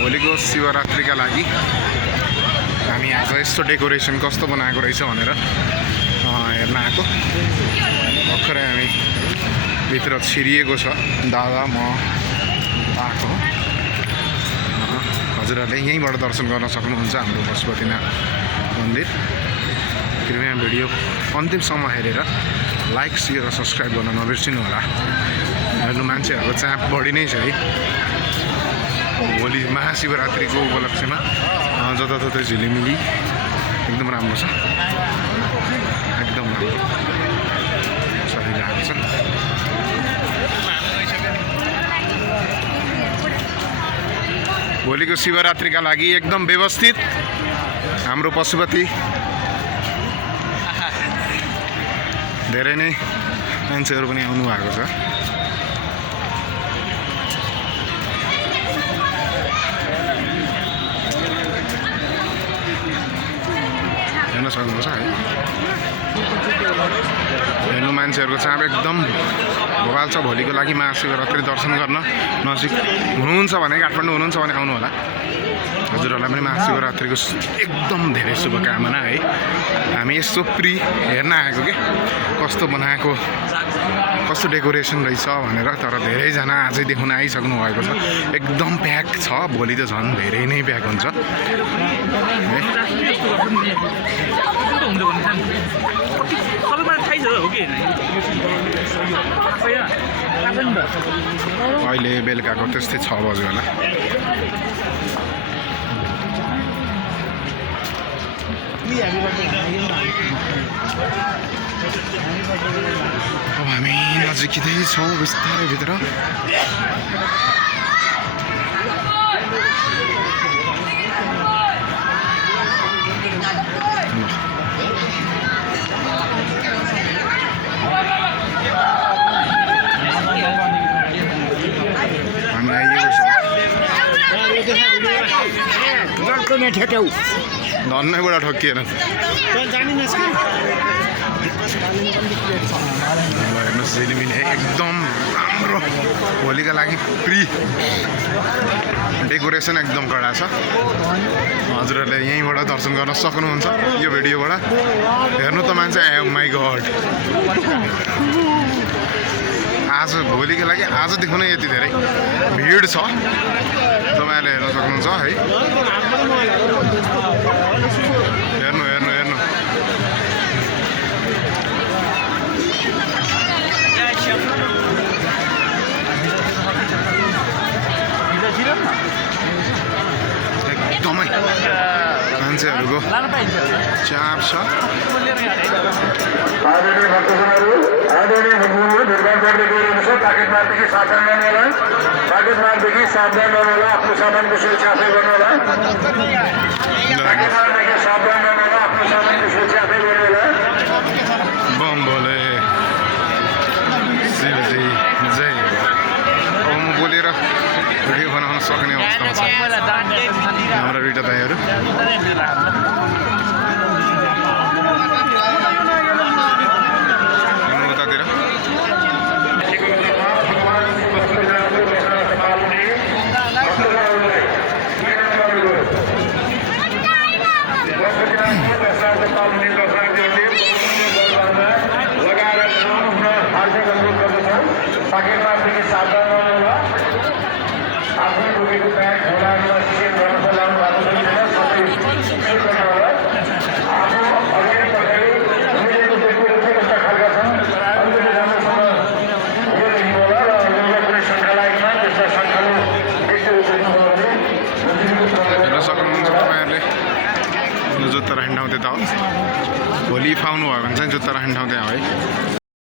भोलिको शिवरात्रिका लागि हामी आज यस्तो डेकोरेसन कस्तो बनाएको रहेछ भनेर हेर्न आएको। भर्खरै हामी भित्र छिरिएको छ, दादा म आएको। हजुरहरूले यहीँबाट दर्शन गर्न सक्नुहुन्छ हाम्रो पशुपतिनाथ मन्दिर। कृपया भिडियो अन्तिमसम्म हेरेर लाइक शेयर र सब्सक्राइब गर्न नबिर्सिनु होला। हेर्नु मान्छेहरूको चाप बढी नै छ है। भोलि महाशिवरात्रिको उपलक्ष्यमा जताततै झिलिमिली एकदम राम्रो छ, एकदम राम्रो सबैले आएको छ। भोलिको शिवरात्रिका लागि एकदम व्यवस्थित हाम्रो पशुपति। धेरै नै मान्छेहरू पनि आउनु भएको छ। हेर्न सक्नुहुन्छ है, हेर्नु मान्छेहरूको चाप एकदम भोगाल छ। भोलिको लागि महाशिवरात्रि दर्शन गर्न नजिक हुनुहुन्छ भने, काठमाडौँ हुनुहुन्छ भने आउनु होला। हजुरहरूलाई पनि महाशिवरात्रिको एकदम धेरै शुभकामना है। हामी यस्तो हेर्न आएको के कस्तो बनाएको, कस्तो डेकोरेसन रहेछ भनेर। तर धेरैजना आजै देखाउन आइसक्नु भएको छ। एकदम प्याक छ। भोलि त झन् धेरै नै प्याक हुन्छ है। अहिले बेलुकाको त्यस्तै 6 बज्यो होला। अब हामी नजिकै छौँ बिस्तारै भित्र। हामी आइएको छौँ धन्नैबाट ठोकिएर। हेर्नुहोस् झिलिमिली एकदम राम्रो। भोलिका लागि डेकोरेसन एकदम कडा छ। हजुरहरूले यहीँबाट दर्शन गर्न सक्नुहुन्छ यो भिडियोबाट। हेर्नु त मान्छे, माई गड। आज भोलिको लागि आजदेखि नै यति धेरै भिड छ, तपाईँहरूले हेर्न सक्नुहुन्छ है। हेर्नु हेर्नु हेर्नु एकदमै मान्छेहरूको चाप छ। आदरणीय भक्तजनहरू, आदरणीय भक्तजनहरू, भेटघाट गर्दै गइरहेको छ। प्याकेट मार्गदेखि सावधान गर्नु होला। प्याकेट मार्गदेखि सावधान गर्नु होला। आफ्नो सामानको सुरक्षा आफै गर्नु होला। प्याकेट मार्गदेखि सावधान गर्नु होला। आफ्नो सामानको सुरक्षा आफै गर्नु होला। बम बोले शिवजी जय। अब म बोलेर भिडियो बनाउन सक्ने अवस्थामा छ हाम्रा दुईटा दाइहरू। उतातिर प्याकेट मार्गदेखि सावधान गर्नु होला। आफ्नो बोकेको ब्याग झोलामा सिकेट गर्न लाउनु भएको छैन, सबै सेट गर्नु होला। आफू अगाडि पछाडि मिलेको व्यक्तिहरू चाहिँ कस्ता खालका छन् अलिकति राम्रोसँग हेरिदिनु होला। र एउटा कुनै शङ्का लागेमा त्यसलाई शङ्कालु व्यक्तिहरू देख्नुभयो भने हेर्न सक्नुहुन्छ तपाईँहरूले। जुत्ता राख्ने ठाउँ त्यता हो। भोलि पाउनु भयो भने चाहिँ जुत्ता राख्ने ठाउँ त्यहाँ हो है।